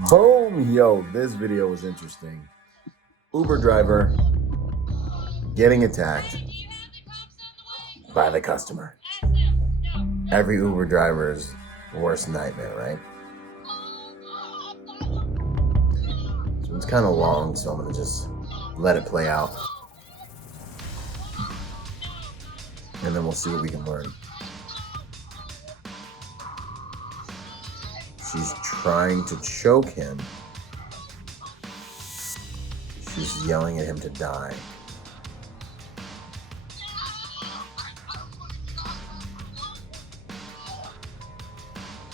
Boom! Yo, this video was interesting. Uber driver getting attacked by the customer. Every Uber driver's worst nightmare, right? So it's kind of long, so I'm gonna just let it play out. And then we'll see what we can learn. She's trying to choke him. She's yelling at him to die.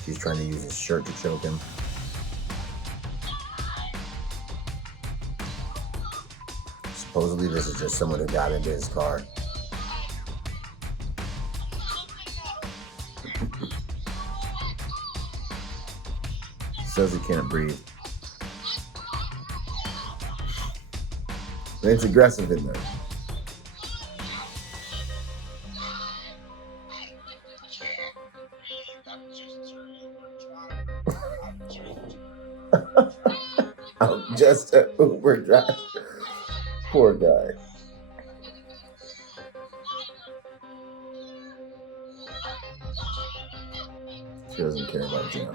She's trying to use his shirt to choke him. Supposedly this is just someone who got into his car. Says he can't breathe. And it's aggressive in there. I'm just an Uber driver. Poor guy. She doesn't care about jail.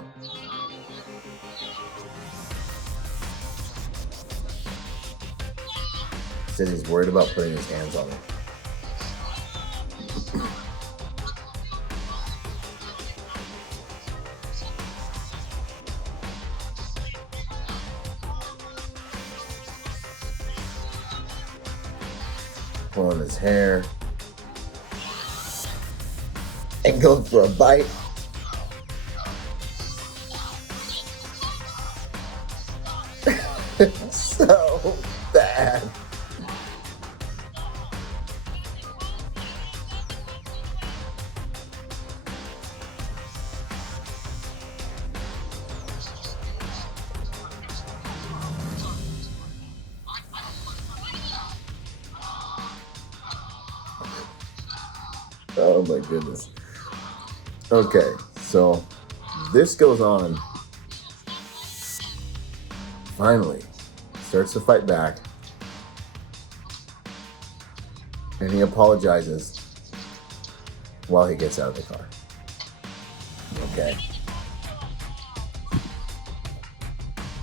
Says he's worried about putting his hands on him. Pulling his hair. And going for a bite. So bad. Oh my goodness. Okay, so this goes on. Finally, starts to fight back. And he apologizes while he gets out of the car. Okay.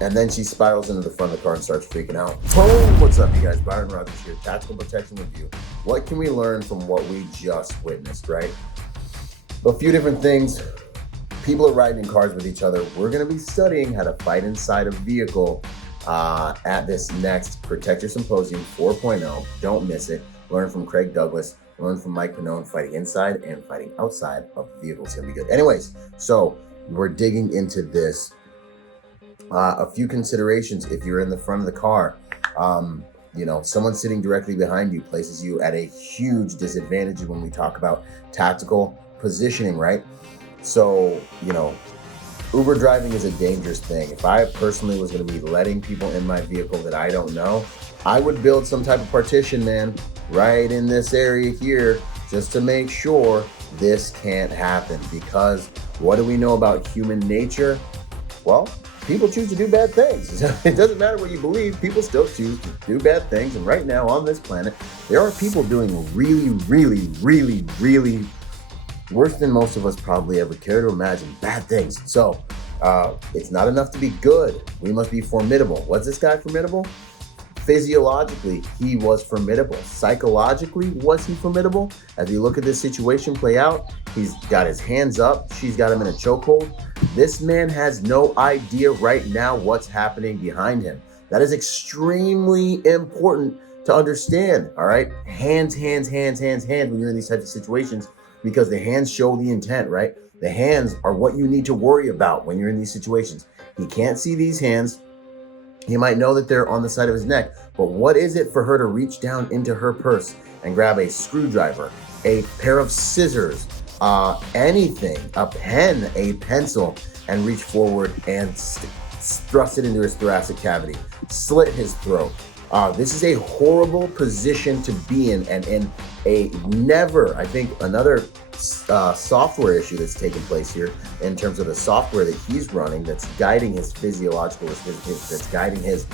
And then she spirals into the front of the car and starts freaking out. Boom! What's up, you guys? Byron, Rodgers here, Tactical Protection Review. What can we learn from what we just witnessed, right? A few different things. People are riding in cars with each other. We're going to be studying how to fight inside a vehicle at this next Protector Symposium 4.0. Don't miss it. Learn from Craig Douglas. Learn from Mike Pannone. Fighting inside and fighting outside of the vehicle is going to be good. Anyways, so we're digging into this. A few considerations if you're in the front of the car. Someone sitting directly behind you places you at a huge disadvantage when we talk about tactical positioning, right? So, Uber driving is a dangerous thing. If I personally was going to be letting people in my vehicle that I don't know, I would build some type of partition, man, right in this area here, just to make sure this can't happen. Because what do we know about human nature? Well, people choose to do bad things. It doesn't matter what you believe, people still choose to do bad things. And right now on this planet, there are people doing really, really, really, really worse than most of us probably ever care to imagine bad things. So it's not enough to be good. We must be formidable. Was this guy formidable? Physiologically, he was formidable. Psychologically, was he formidable? As you look at this situation play out, he's got his hands up. She's got him in a chokehold. This man has no idea right now what's happening behind him. That is extremely important to understand, all right? Hands when you're in these types of situations, because the hands show the intent, right? The hands are what you need to worry about when you're in these situations. He can't see these hands. He might know that they're on the side of his neck, but what is it for her to reach down into her purse and grab a screwdriver, a pair of scissors, anything, a pen, a pencil, and reach forward and thrust it into his thoracic cavity, slit his throat. This is a horrible position to be in, and in a never, I think another software issue that's taking place here in terms of the software that he's running that's guiding his physiological, that's guiding his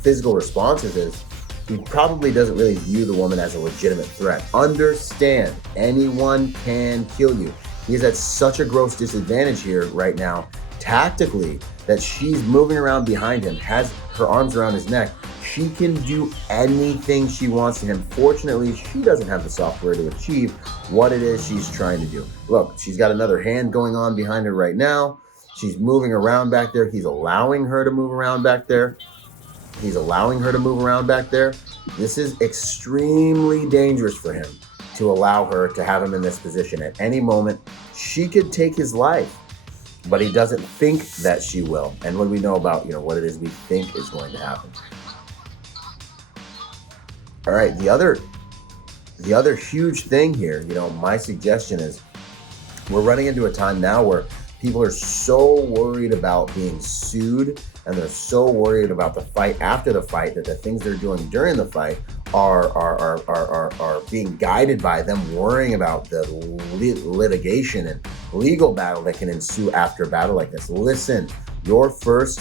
physical responses is he probably doesn't really view the woman as a legitimate threat. Understand, anyone can kill you. He is at such a gross disadvantage here right now, tactically, that she's moving around behind him, has her arms around his neck. She can do anything she wants to him. Fortunately, she doesn't have the software to achieve what it is she's trying to do. Look, she's got another hand going on behind her right now. She's moving around back there. He's allowing her to move around back there. He's allowing her to move around back there. This is extremely dangerous for him to allow her to have him in this position. At any moment, she could take his life, but he doesn't think that she will. And what do we know about, what it is we think is going to happen? All right, the other huge thing here, my suggestion is we're running into a time now where people are so worried about being sued, and they're so worried about the fight after the fight that the things they're doing during the fight are being guided by them worrying about the litigation and legal battle that can ensue after a battle like this. Listen, your first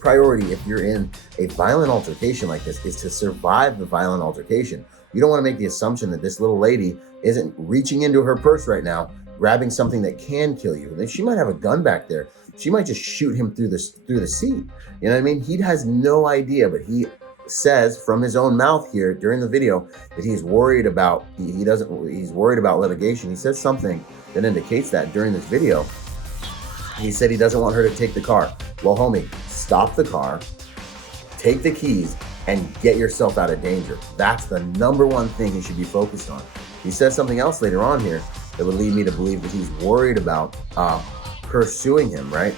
priority if you're in a violent altercation like this is to survive the violent altercation. You don't want to make the assumption that this little lady isn't reaching into her purse right now, grabbing something that can kill you. She might have a gun back there. She might just shoot him through the seat. You know what I mean? He has no idea, but he says from his own mouth here during the video that he's worried about, he's worried about litigation. He says something that indicates that during this video. He said he doesn't want her to take the car. Well, homie, stop the car, take the keys, and get yourself out of danger. That's the number one thing he should be focused on. He says something else later on here that would lead me to believe that he's worried about her suing him, right?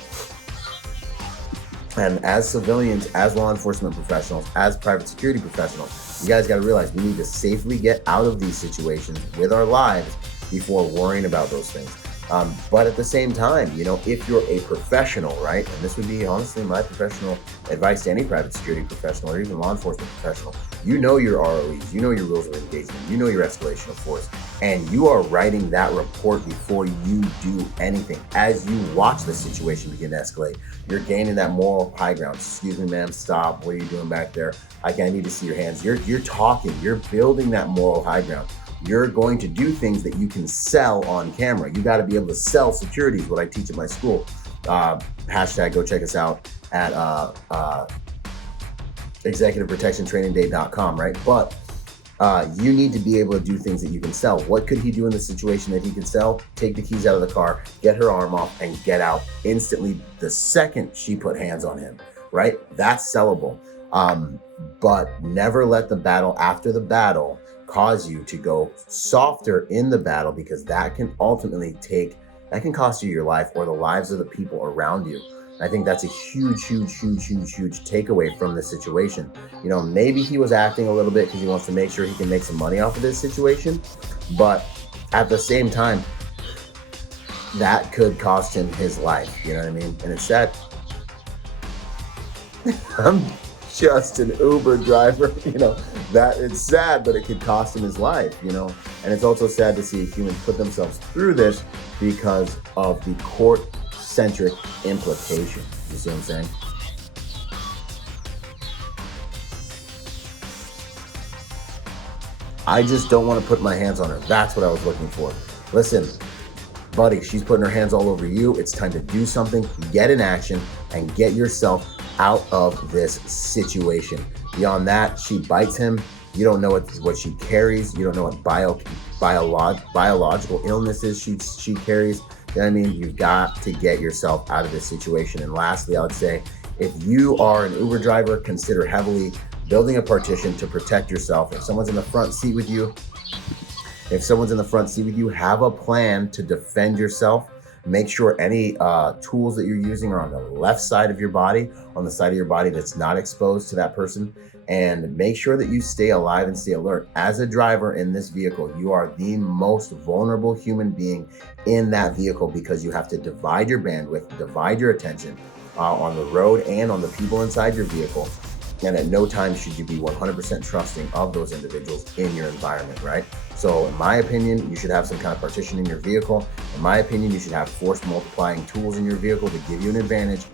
And as civilians, as law enforcement professionals, as private security professionals, you guys got to realize we need to safely get out of these situations with our lives before worrying about those things. But at the same time, if you're a professional, right, and this would be honestly my professional advice to any private security professional or even law enforcement professional, you know your ROEs, you know your rules of engagement, you know your escalation of force, and you are writing that report before you do anything. As you watch the situation begin to escalate, you're gaining that moral high ground. Excuse me, ma'am, stop. What are you doing back there? I need to see your hands. You're talking, you're building that moral high ground. You're going to do things that you can sell on camera. You got to be able to sell security is what I teach at my school. Hashtag go check us out at executiveprotectiontrainingday.com, right? But you need to be able to do things that you can sell. What could he do in the situation that he could sell? Take the keys out of the car, get her arm off, and get out instantly the second she put hands on him, right? That's sellable. But never let the battle after the battle cause you to go softer in the battle, because that can ultimately cost you your life or the lives of the people around you. I think that's a huge takeaway from this situation. Maybe he was acting a little bit because he wants to make sure he can make some money off of this situation, but at the same time, that could cost him his life. You know what I mean? And it's sad. I'm just an Uber driver, that it's sad, but it could cost him his life, and it's also sad to see a human put themselves through this because of the court-centric implication. You see what I'm saying? I just don't want to put my hands on her. That's what I was looking for. Listen, buddy, she's putting her hands all over you. It's time to do something, get in action, and get yourself out of this situation. Beyond that, she bites him. You don't know what she carries. You don't know what biological illnesses she carries. You know what I mean? You've got to get yourself out of this situation. And lastly, I would say, if you are an Uber driver, consider heavily building a partition to protect yourself. If someone's in the front seat with you, have a plan to defend yourself. Make sure any tools that you're using are on the left side of your body, on the side of your body that's not exposed to that person, and make sure that you stay alive and stay alert. As a driver in this vehicle, you are the most vulnerable human being in that vehicle, because you have to divide your bandwidth, divide your attention on the road and on the people inside your vehicle. And at no time should you be 100% trusting of those individuals in your environment, right? So in my opinion, you should have some kind of partition in your vehicle. In my opinion, you should have force multiplying tools in your vehicle to give you an advantage.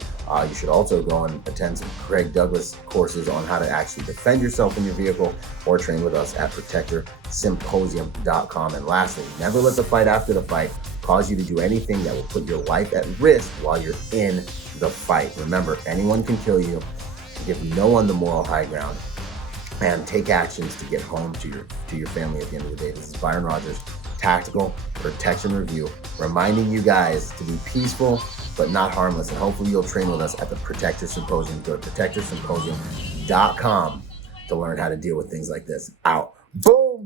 You should also go and attend some Craig Douglas courses on how to actually defend yourself in your vehicle, or train with us at protectorsymposium.com. And lastly, never let the fight after the fight cause you to do anything that will put your life at risk while you're in the fight. Remember, anyone can kill you. Give no one the moral high ground, and take actions to get home to your family at the end of the day. This is Byron Rodgers, Tactical Protection Review, reminding you guys to be peaceful but not harmless, and hopefully you'll train with us at the Protector Symposium. Go to protectorsymposium.com to learn how to deal with things like this. Out. Boom!